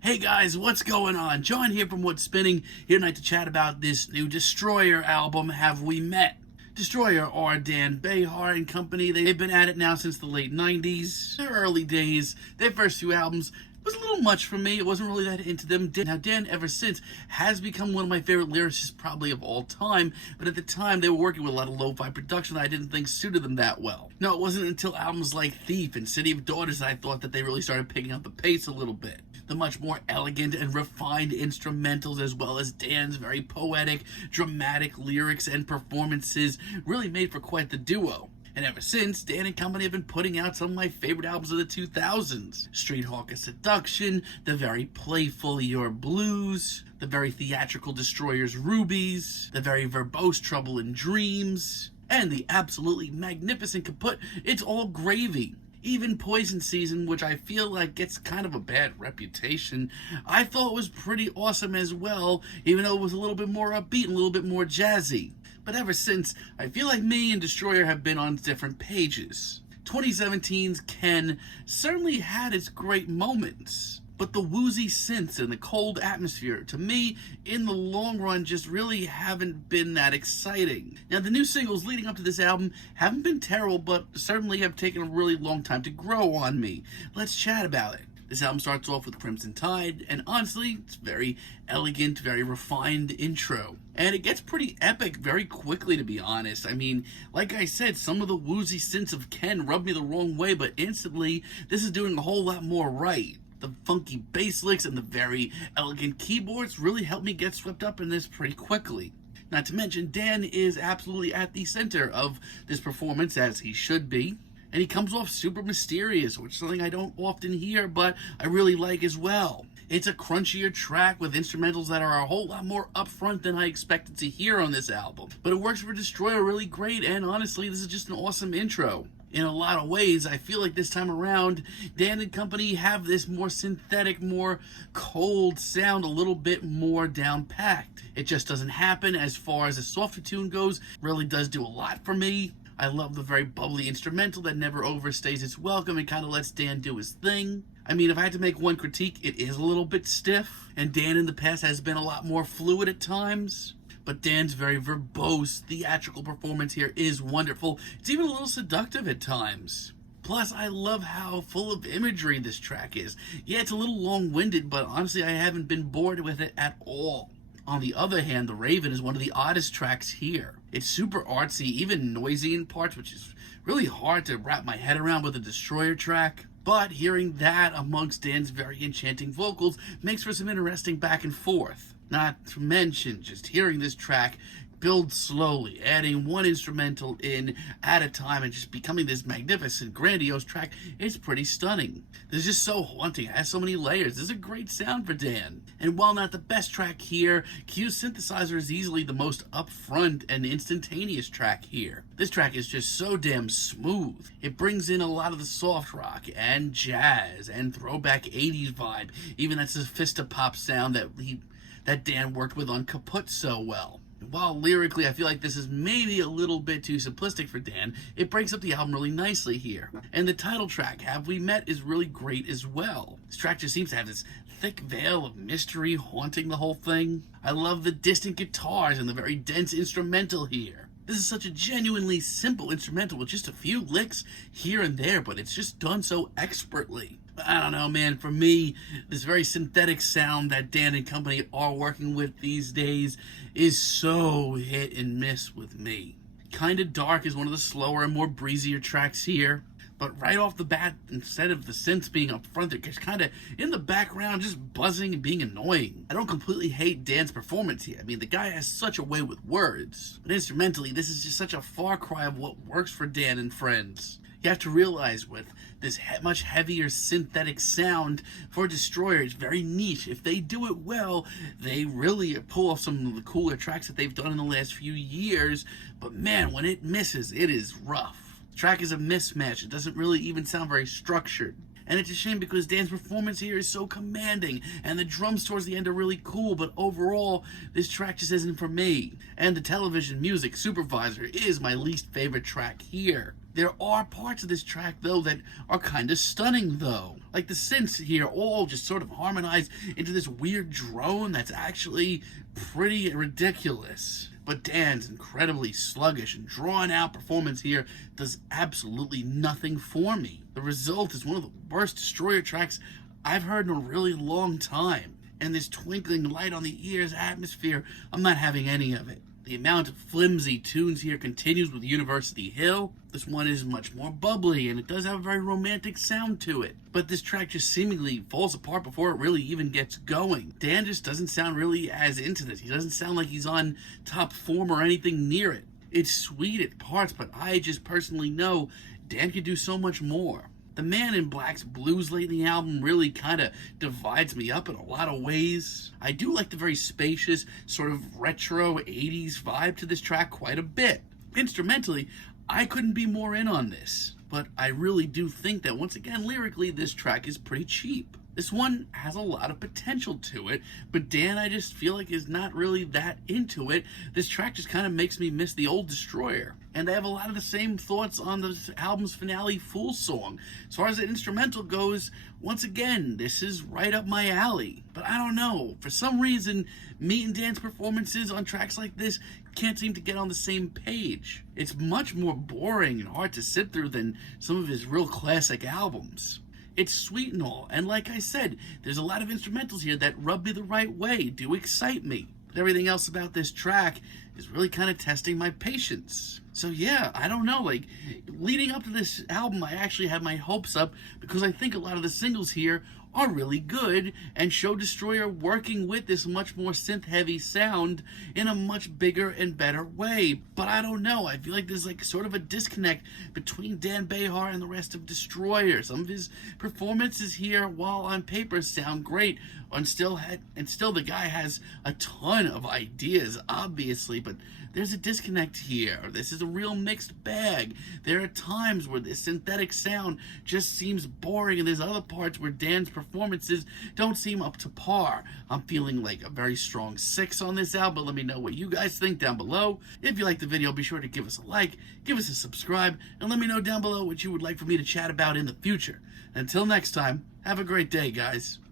Hey guys, what's going on? John here from What's Spinning, here tonight to chat about this new Destroyer album, Have We Met? Destroyer are Dan Behar and company. They've been at it now since the late 90s. Their early days, their first few albums was a little much for me. It wasn't really that into them. Now Dan, ever since, has become one of my favorite lyricists probably of all time, but at the time they were working with a lot of lo-fi production that I didn't think suited them that well. No, it wasn't until albums like Thief and City of Daughters that I thought that they really started picking up the pace a little bit. The much more elegant and refined instrumentals, as well as Dan's very poetic, dramatic lyrics and performances really made for quite the duo. And ever since, Dan and company have been putting out some of my favorite albums of the 2000s. Street Hawker Seduction, the very playful Your Blues, the very theatrical Destroyers Rubies, the very verbose Trouble in Dreams, and the absolutely magnificent kaput It's All Gravy. Even Poison Season, which I feel like gets kind of a bad reputation, I thought was pretty awesome as well, even though it was a little bit more upbeat and a little bit more jazzy. But ever since, I feel like me and Destroyer have been on different pages. 2017's Ken certainly had its great moments, but the woozy synths and the cold atmosphere, to me, in the long run, just really haven't been that exciting. Now, the new singles leading up to this album haven't been terrible, but certainly have taken a really long time to grow on me. Let's chat about it. This album starts off with Crimson Tide, and honestly, it's very elegant, very refined intro. And it gets pretty epic very quickly, to be honest. I mean, like I said, some of the woozy synths of Ken rubbed me the wrong way, but instantly, this is doing a whole lot more right. The funky bass licks and the very elegant keyboards really helped me get swept up in this pretty quickly. Not to mention, Dan is absolutely at the center of this performance, as he should be. And he comes off super mysterious, which is something I don't often hear, but I really like as well. It's a crunchier track with instrumentals that are a whole lot more upfront than I expected to hear on this album. But it works for Destroyer really great, and honestly, this is just an awesome intro. In a lot of ways, I feel like this time around, Dan and company have this more synthetic, more cold sound, a little bit more down-packed. It just doesn't happen as far as the softer tune goes. Really does do a lot for me. I love the very bubbly instrumental that never overstays its welcome and kind of lets Dan do his thing. I mean, if I had to make one critique, it is a little bit stiff, and Dan in the past has been a lot more fluid at times. But Dan's very verbose, theatrical performance here is wonderful. It's even a little seductive at times. Plus, I love how full of imagery this track is. Yeah, it's a little long-winded, but honestly, I haven't been bored with it at all. On the other hand, The Raven is one of the oddest tracks here. It's super artsy, even noisy in parts, which is really hard to wrap my head around with a Destroyer track. But hearing that amongst Dan's very enchanting vocals makes for some interesting back and forth. Not to mention, just hearing this track build slowly, adding one instrumental in at a time and just becoming this magnificent, grandiose track, it's pretty stunning. This is just so haunting, it has so many layers. This is a great sound for Dan. And while not the best track here, Q's Synthesizer is easily the most upfront and instantaneous track here. This track is just so damn smooth. It brings in a lot of the soft rock and jazz and throwback 80s vibe, even that SophistiPop sound that Dan worked with on Kaput so well. While lyrically I feel like this is maybe a little bit too simplistic for Dan, it breaks up the album really nicely here. And the title track, Have We Met, is really great as well. This track just seems to have this thick veil of mystery haunting the whole thing. I love the distant guitars and the very dense instrumental here. This is such a genuinely simple instrumental with just a few licks here and there, but it's just done so expertly. I don't know, man, for me, this very synthetic sound that Dan and company are working with these days is so hit and miss with me. Kinda Dark is one of the slower and more breezier tracks here, but right off the bat, instead of the synths being up front, they're just kinda in the background, just buzzing and being annoying. I don't completely hate Dan's performance here. I mean, the guy has such a way with words. But instrumentally, this is just such a far cry of what works for Dan and friends. You have to realize with this much heavier synthetic sound for Destroyer, it's very niche. If they do it well, they really pull off some of the cooler tracks that they've done in the last few years. But man, when it misses, it is rough. The track is a mismatch. It doesn't really even sound very structured. And it's a shame because Dan's performance here is so commanding, and the drums towards the end are really cool, but overall, this track just isn't for me. And the television music, Supervisor, is my least favorite track here. There are parts of this track, though, that are kind of stunning, though. Like the synths here all just sort of harmonize into this weird drone that's actually pretty ridiculous. But Dan's incredibly sluggish and drawn-out performance here does absolutely nothing for me. The result is one of the worst Destroyer tracks I've heard in a really long time. And this twinkling light on the ears atmosphere, I'm not having any of it. The amount of flimsy tunes here continues with University Hill. This one is much more bubbly, and it does have a very romantic sound to it. But this track just seemingly falls apart before it really even gets going. Dan just doesn't sound really as into this. He doesn't sound like he's on top form or anything near it. It's sweet at parts, but I just personally know Dan could do so much more. The Man in Black's blues late in the album really kind of divides me up in a lot of ways. I do like the very spacious, sort of retro 80s vibe to this track quite a bit. Instrumentally, I couldn't be more in on this, but I really do think that once again, lyrically, this track is pretty cheap. This one has a lot of potential to it, but Dan, I just feel like, is not really that into it. This track just kind of makes me miss the old Destroyer. And I have a lot of the same thoughts on the album's finale, Fool Song. As far as the instrumental goes, once again, this is right up my alley. But I don't know, for some reason, me and Dan's performances on tracks like this can't seem to get on the same page. It's much more boring and hard to sit through than some of his real classic albums. It's sweet and all, and like I said, there's a lot of instrumentals here that rub me the right way, do excite me. But everything else about this track is really kind of testing my patience. So yeah, I don't know, like, leading up to this album, I actually had my hopes up because I think a lot of the singles here are really good and show Destroyer working with this much more synth-heavy sound in a much bigger and better way. But I don't know, I feel like there's like sort of a disconnect between Dan Behar and the rest of Destroyer. Some of his performances here, while on paper sound great, and still the guy has a ton of ideas, obviously, but there's a disconnect here. This is a real mixed bag. There are times where the synthetic sound just seems boring, and there's other parts where Dan's performances don't seem up to par. I'm feeling like a very strong 6 on this album. Let me know what you guys think down below. If you liked the video, be sure to give us a like, give us a subscribe, and let me know down below what you would like for me to chat about in the future. Until next time, have a great day, guys.